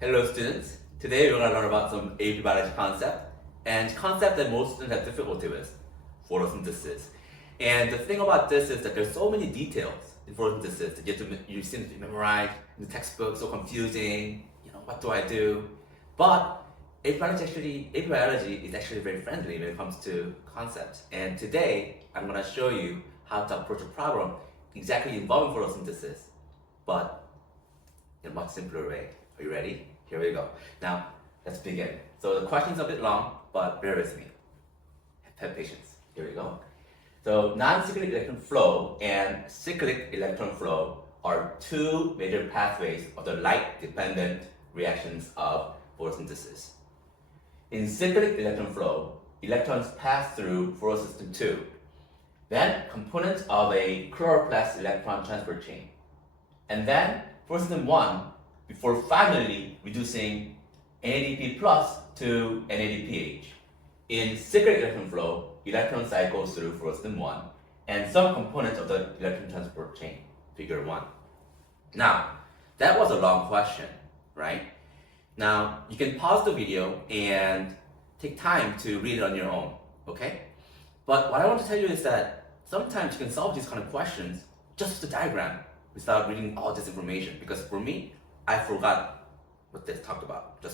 Hello students, today we're going to learn about some AP biology concept and concept that most students have difficulty with, photosynthesis. And the thing about this is that there's so many details in photosynthesis that you seem to memorize in the textbook, so confusing, what do I do? But AP biology is actually very friendly when it comes to concepts. And today I'm going to show you how to approach a problem exactly involving photosynthesis, but in a much simpler way. Are you ready? Here we go. Now, let's begin. So the question's a bit long, but bear with me. Have patience. Here we go. So non-cyclic electron flow and cyclic electron flow are two major pathways of the light-dependent reactions of photosynthesis. In cyclic electron flow, electrons pass through photosystem 2, then components of a chloroplast electron transport chain, and then photosystem 1 before finally reducing NADP plus to NADPH. In cyclic electron flow, electron cycles through photosystem 1 and some components of the electron transport chain, figure 1. Now, that was a long question, right? Now, you can pause the video and take time to read it on your own, okay? But what I want to tell you is that sometimes you can solve these kind of questions just with the diagram without reading all this information, because for me, I forgot what they talked about.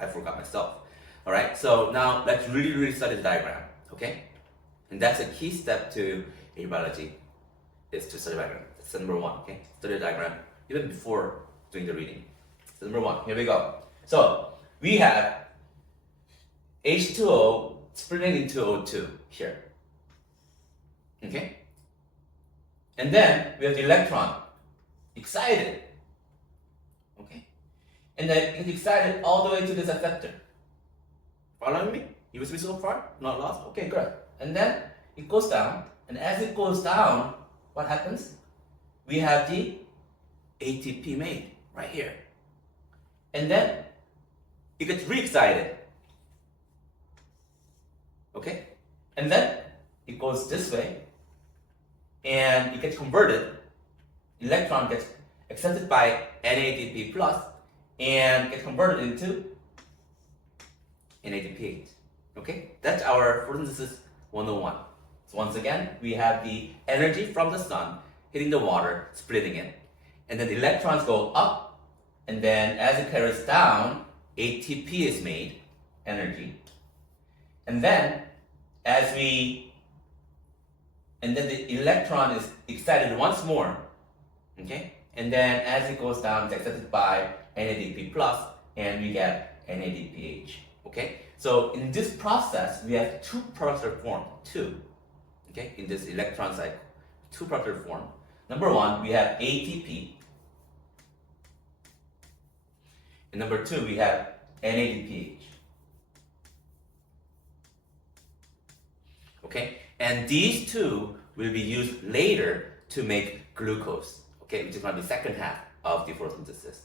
I forgot myself. All right, so now let's really study the diagram, okay? And that's a key step to AP biology, is to study the diagram. That's number 1, okay? Study the diagram even before doing the reading. So number 1, here we go. So we have H2O splitting into O2 here, okay? And then we have the electron excited. Okay, and then it gets excited all the way to this acceptor. Following me? You with me so far? Not lost? Okay, good. And then it goes down, and as it goes down, what happens? We have the ATP made right here. And then it gets re-excited. Okay? And then it goes this way, and it gets converted. Electron gets accepted by NADP plus and gets converted into NADPH. Okay, that's our photosynthesis 101. So once again, we have the energy from the sun hitting the water, splitting it, and then the electrons go up, and then as it carries down, ATP is made, energy, and then the electron is excited once more. Okay, and then as it goes down, it's accepted by NADP plus, and we get NADPH. Okay, so in this process, we have two products that are formed. Okay, in this electron cycle, two products are formed. Number 1, we have ATP, and number 2, we have NADPH. Okay, and these two will be used later to make glucose. Okay, which is going to be the second half of the photosynthesis.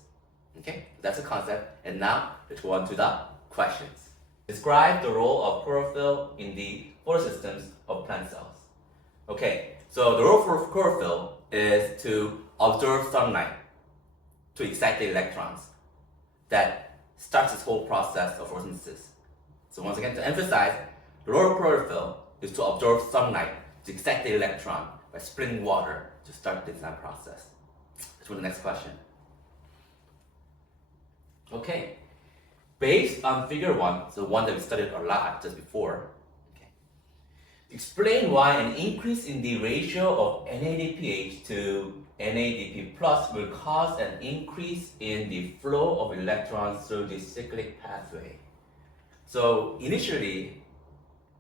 Okay, that's the concept. And now let's go on to the questions. Describe the role of chlorophyll in the photosystems of plant cells. Okay, so the role for chlorophyll is to absorb sunlight to excite the electrons. That starts this whole process of photosynthesis. So once again, to emphasize, the role of chlorophyll is to absorb sunlight to excite the electron by splitting water to start the design process. Let's go to the next question. Okay, based on figure 1, so one that we studied a lot just before, okay, explain why an increase in the ratio of NADPH to NADP plus will cause an increase in the flow of electrons through the cyclic pathway. So initially,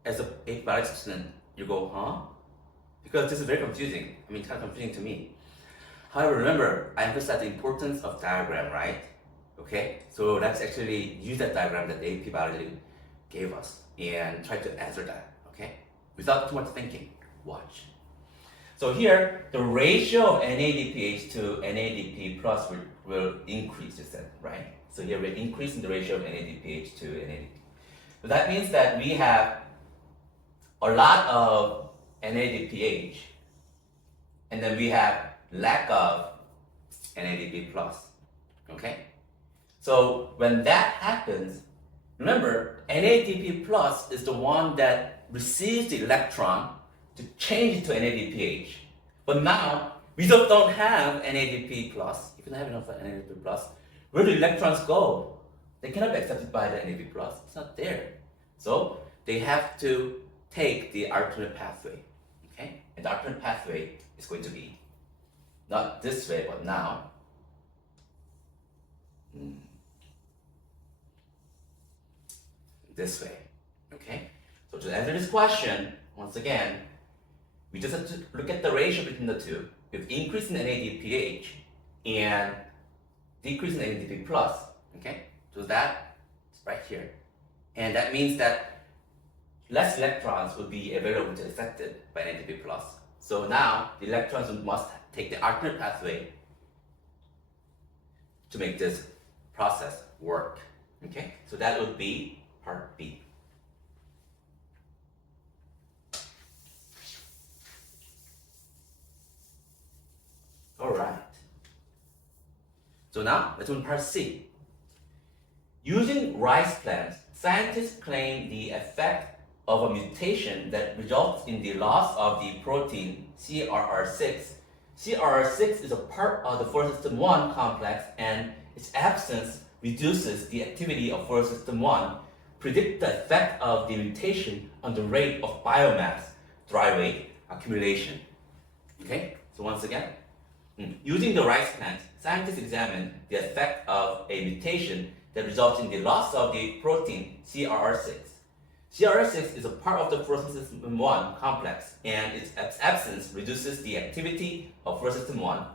as a AP biology student, you go, huh? Because this is very confusing. It's kind of confusing to me. However, remember, I emphasized the importance of diagram, right? Okay, so let's actually use that diagram that the AP biology gave us and try to answer that, okay? Without too much thinking. Watch. So here, the ratio of NADPH to NADP plus will increase, you said, right? So here we're increasing the ratio of NADPH to NADP. So that means that we have a lot of NADPH, and then we have lack of NADP plus, okay? So when that happens, remember, NADP plus is the one that receives the electron to change it to NADPH. But now, we just don't have NADP plus. If you don't have enough NADP plus, where do electrons go? They cannot be accepted by the NADP plus. It's not there. So they have to take the alternate pathway. Okay? And the alternate pathway is going to be not this way, but now. This way. Okay? So to answer this question, once again, we just have to look at the ratio between the two. With increase in NADPH and decrease in NADP plus. Okay? So that's right here. And that means that less electrons will be available to accepted by NADP plus. So now the electrons must take the alternate pathway to make this process work. Okay? So that would be part B. Alright. So now let's move to part C. Using rice plants, scientists claim the effect of a mutation that results in the loss of the protein CRR6. CRR6 is a part of the folate system 1 complex, and its absence reduces the activity of folate system 1. Predict the effect of the mutation on the rate of biomass, dry weight accumulation. Okay, so once again, using the rice plant, scientists examine the effect of a mutation that results in the loss of the protein CRR6. CRR6 is a part of the folate system 1 complex, and its absence reduces the activity of folate system 1.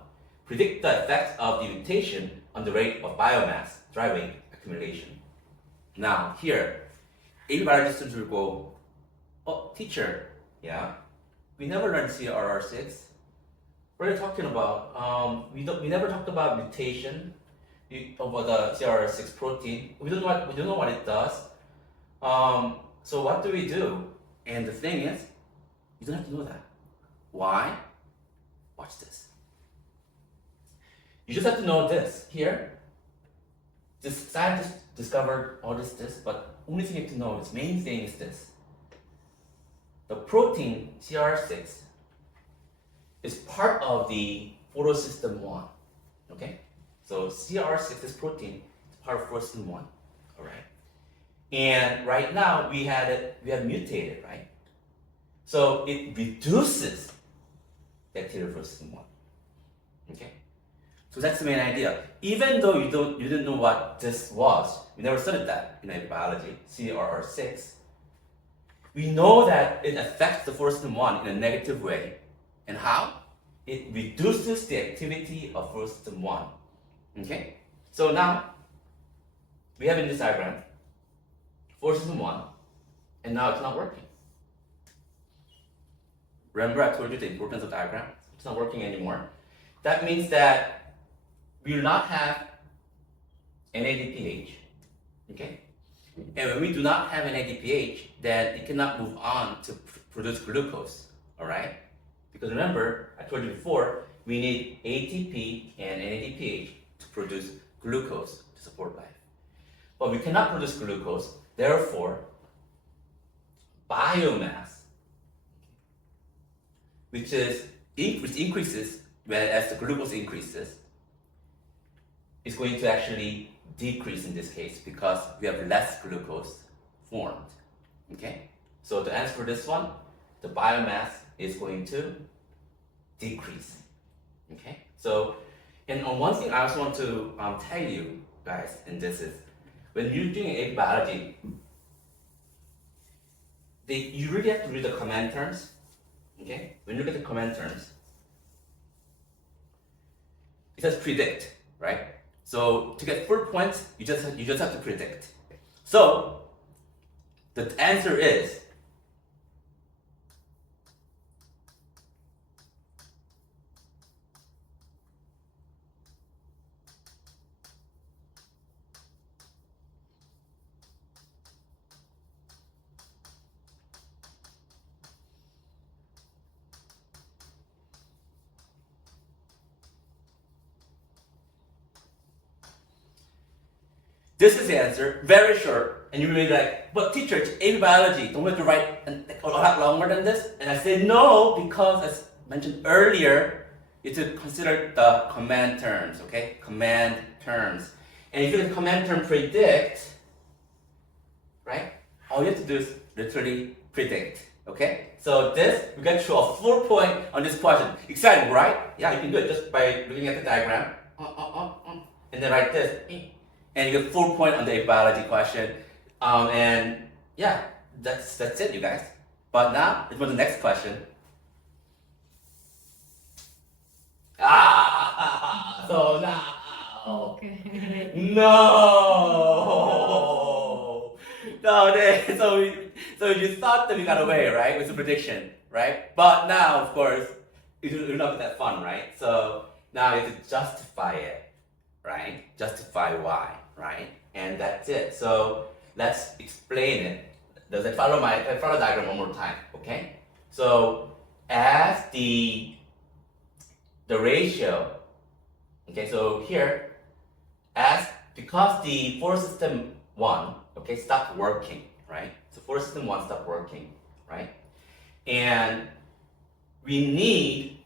Predict the effect of the mutation on the rate of biomass, dry weight accumulation. Now here, AP biology students will go, oh, teacher, yeah, we never learned CRR6. What are you talking about? We never talked about mutation of the CRR6 protein. We don't know what it does. So what do we do? And the thing is, you don't have to know that. Why? Watch this. You just have to know this here. This scientist discovered all this, but only thing you have to know is main thing is this. The protein CR6 is part of the photosystem 1. Okay? So CR6, this protein, is part of photosystem 1. Alright? And right now we have mutated, right? So it reduces the activity of photosystem 1. Okay? So that's the main idea. Even though you didn't know what this was, we never studied that in biology, CRR6. We know that it affects the photosystem 1 in a negative way. And how? It reduces the activity of photosystem 1. Okay? So now, we have in this diagram, photosystem 1, and now it's not working. Remember I told you the importance of diagram? It's not working anymore. That means that we will not have NADPH, okay? And when we do not have NADPH, then it cannot move on to produce glucose, all right? Because remember, I told you before, we need ATP and NADPH to produce glucose to support life. But we cannot produce glucose, therefore, biomass, which increases as the glucose increases, is going to actually decrease in this case because we have less glucose formed. Okay? So the answer for this one, the biomass is going to decrease. Okay? So, and on one thing I also want to tell you guys, and this is, when you're doing AP biology, you really have to read the command terms. Okay? When you look at the command terms, it says predict, right? So to get full points, you just have to predict. So the answer is This is the answer, very short. And you really like, but teacher, it's AP biology. Don't we have to write a lot longer than this? And I say no, because as mentioned earlier, you have to consider the command terms, okay? Command terms. And if you can command term predict, right? All you have to do is literally predict, okay? So this, we get you a full point on this question. Exciting, right? Yeah, you can do it just by looking at the diagram. And then write this. And you get full point on the biology question. And yeah, that's it, you guys. But now, let's move to the next question. So now. Okay. No. So you thought that we got away, right? With the prediction, right? But now, of course, you're not that fun, right? So now you have to justify it, right? Justify why, right? And that's it. So let's explain it. Does it follow the diagram one more time, okay? So as the ratio, okay, so here, because the for system 1, okay, stopped working, right? So for system 1 stopped working, right? And we need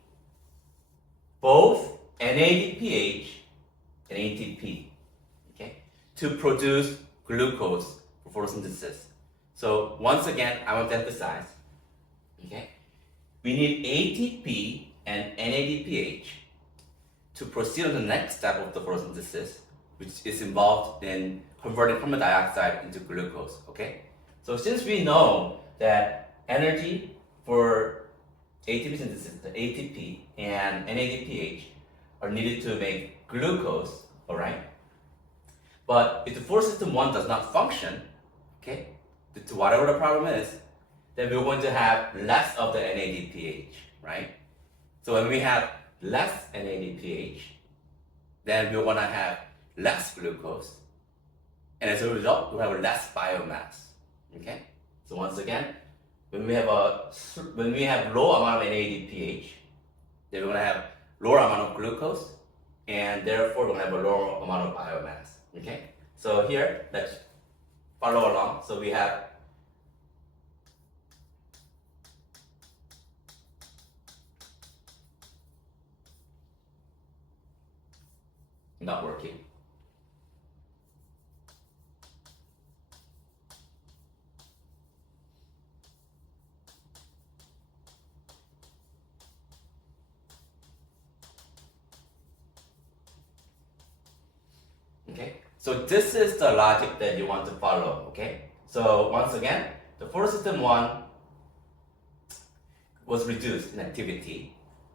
both NADPH and ATP, okay, to produce glucose for photosynthesis. So once again, I want to emphasize, okay, we need ATP and NADPH to proceed on the next step of the photosynthesis, which is involved in converting carbon dioxide into glucose, okay? So since we know that energy for ATP synthesis, the ATP and NADPH are needed to make glucose, all right? But if the photosystem system 1 does not function, okay, to whatever the problem is, then we're going to have less of the NADPH, right? So when we have less NADPH, then we're gonna have less glucose, and as a result, we'll have less biomass. Okay. So once again, when we have low amount of NADPH, then we're gonna have lower amount of glucose, and therefore we're gonna have a lower amount of biomass. Okay. So here, let's follow along. So we have not working. Okay, so this is the logic that you want to follow. Okay, so once again, the photosystem 1 was reduced in activity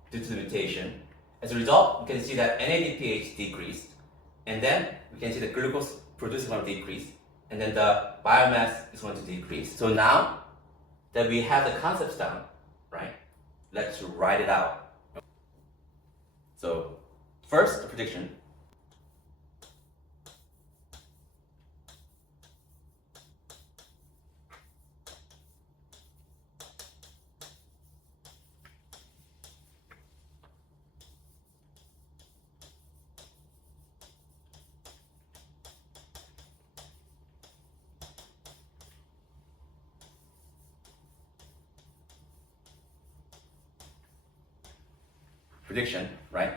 due to the mutation. As a result, we can see that NADPH decreased, and then we can see the glucose produced is going to decrease, and then the biomass is going to decrease. So now that we have the concepts down, right, let's write it out. So first, the prediction. Prediction, right?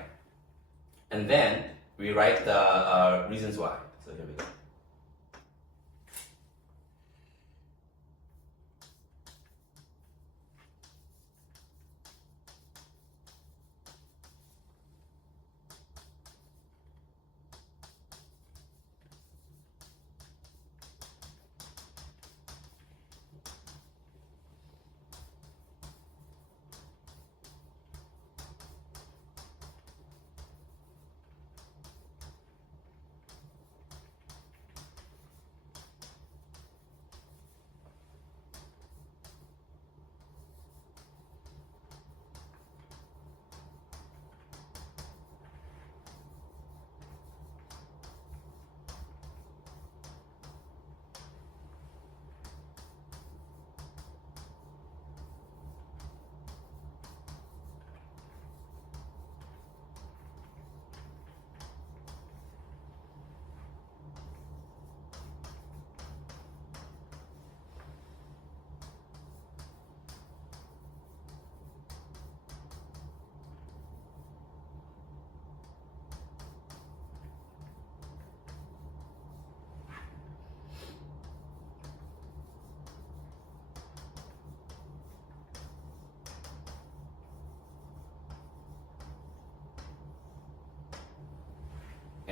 And then we write the reasons why. So here we go.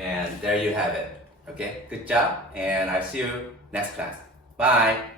And there you have it. Okay, good job, and I'll see you next class. Bye.